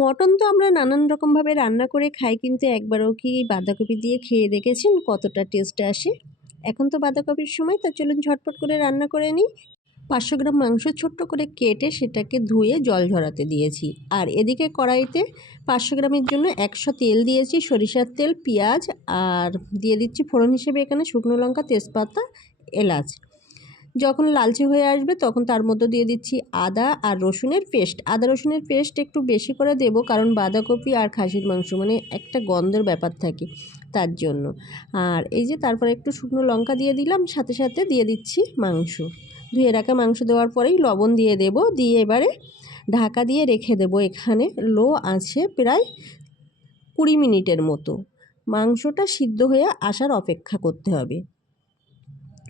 Mutton তো আমরা নানান রকমভাবে রান্না করে খাই, কিন্তু একবারও কি বাঁধাকপি দিয়ে খেয়ে দেখেছেন কতটা টেস্ট আসে? এখন তো বাঁধাকপির সময়, তা চলুন ঝটপট করে রান্না করে নিই। 500 গ্রাম মাংস ছোট্ট করে কেটে সেটাকে ধুয়ে জল ঝরাতে দিয়েছি। আর এদিকে কড়াইতে 500 গ্রামের জন্য 100 তেল দিয়েছি, সরিষার তেল, পেঁয়াজ, আর দিয়ে দিচ্ছি ফোড়ন হিসেবে এখানে শুকনো লঙ্কা, তেজপাতা, এলাচ। যখন লালচে হয়ে আসবে তখন তার মধ্যে দিয়ে দিচ্ছি আদা আর রসুনের পেস্ট। আদা রসুনের পেস্ট একটু বেশি করে দেব, কারণ বাঁধাকপি আর খাসির মাংস মানে একটা গন্ধের ব্যাপার থাকে, তার জন্য। আর এই যে তারপরে একটু শুকনো লঙ্কা দিয়ে দিলাম, সাথে সাথে দিয়ে দিচ্ছি মাংস। ধুয়ে রাখা মাংস দেওয়ার পরেই লবণ দিয়ে দেব, দিয়ে এবারে ঢাকা দিয়ে রেখে দেব এখানে লো আঁচে প্রায় 20 মিনিটের মতো। মাংসটা সিদ্ধ হয়ে আসার অপেক্ষা করতে হবে।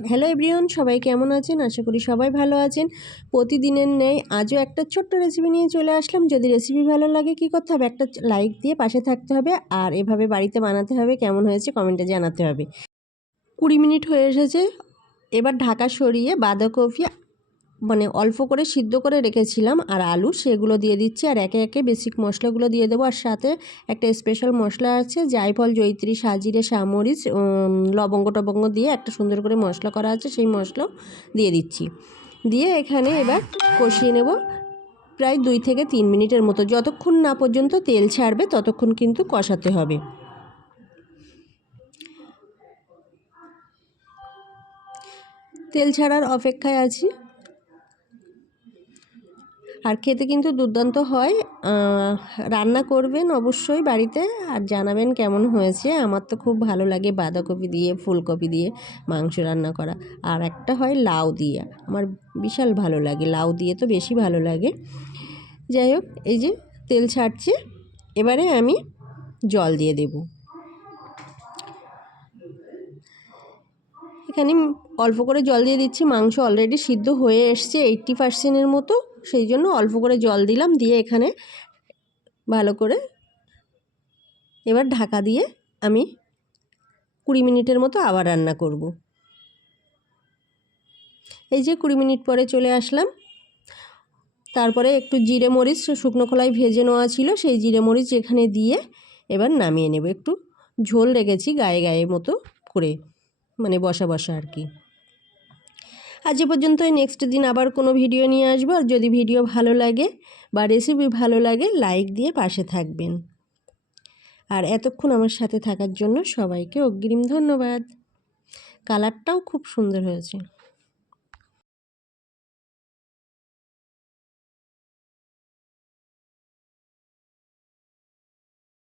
হ্যালো এভরিওয়ান, সবাই কেমন আছেন? আশা করি সবাই ভালো আছেন। প্রতিদিনের ন্যায় আজও একটা ছোট্ট রেসিপি নিয়ে চলে আসলাম। যদি রেসিপি ভালো লাগে কী করতে হবে? একটা লাইক দিয়ে পাশে থাকতে হবে, আর এভাবে বাড়িতে বানাতে হবে। কেমন হয়েছে কমেন্টে জানাতে হবে। 20 মিনিট হয়ে এসেছে। এবার ঢাকা সরিয়ে বাঁধাকপি মানে অল্প করে সিদ্ধ করে রেখেছিলাম আর আলু, সেগুলো দিয়ে দিচ্ছি। আর একে একে বেসিক মশলাগুলো দিয়ে দেবো। আর সাথে একটা স্পেশাল মশলা আছে, জায়ফল, জয়িত্রী, সাজিরে, সামরিচ, লবঙ্গ টবঙ্গ দিয়ে একটা সুন্দর করে মশলা করা আছে, সেই মশলাও দিয়ে দিচ্ছি। দিয়ে এখানে এবার কষিয়ে নেব প্রায় 2 থেকে 3 মিনিটের মতো। যতক্ষণ না পর্যন্ত তেল ছাড়বে ততক্ষণ কিন্তু কষাতে হবে। তেল ছাড়ার অপেক্ষায় আছি। আর খেতে কিন্তু দুর্দান্ত হয়। রান্না করবেন অবশ্যই বাড়িতে, আর জানাবেন কেমন হয়েছে। আমার তো খুব ভালো লাগে বাঁধাকপি দিয়ে, ফুলকপি দিয়ে মাংস রান্না করা। আর একটা হয় লাউ দিয়ে, আমার বিশাল ভালো লাগে, লাউ দিয়ে তো বেশি ভালো লাগে। যাই হোক, এই যে তেল ছাড়ছে, এবারে আমি জল দিয়ে দেব। এখানে অল্প করে জল দিয়ে দিচ্ছি। মাংস অলরেডি সিদ্ধ হয়ে এসছে 80%-এর মতো, সেই জন্য অল্প করে জল দিলাম। দিয়ে এখানে ভালো করে এবার ঢাকা দিয়ে আমি 20 মিনিটের মতো আবার রান্না করব। এই যে 20 মিনিট পরে চলে আসলাম। তারপরে একটু জিরে মরিচ শুকনো খোলায় ভেজে নেওয়া ছিল, সেই জিরে মরিচ এখানে দিয়ে এবার নামিয়ে নেব। একটু ঝোল রেখেছি গায়ে গায়ে মতো করে, মানে বসা বসা আর কি। আজ এ পর্যন্তই। নেক্সট দিন আবার কোনো ভিডিও নিয়ে আসবো। আর যদি ভিডিও ভালো লাগে বা রেসিপি ভালো লাগে, লাইক দিয়ে পাশে থাকবেন। আর এতক্ষণ আমার সাথে থাকার জন্য সবাইকে অগ্রিম ধন্যবাদ। কালারটাও খুব সুন্দর হয়েছে।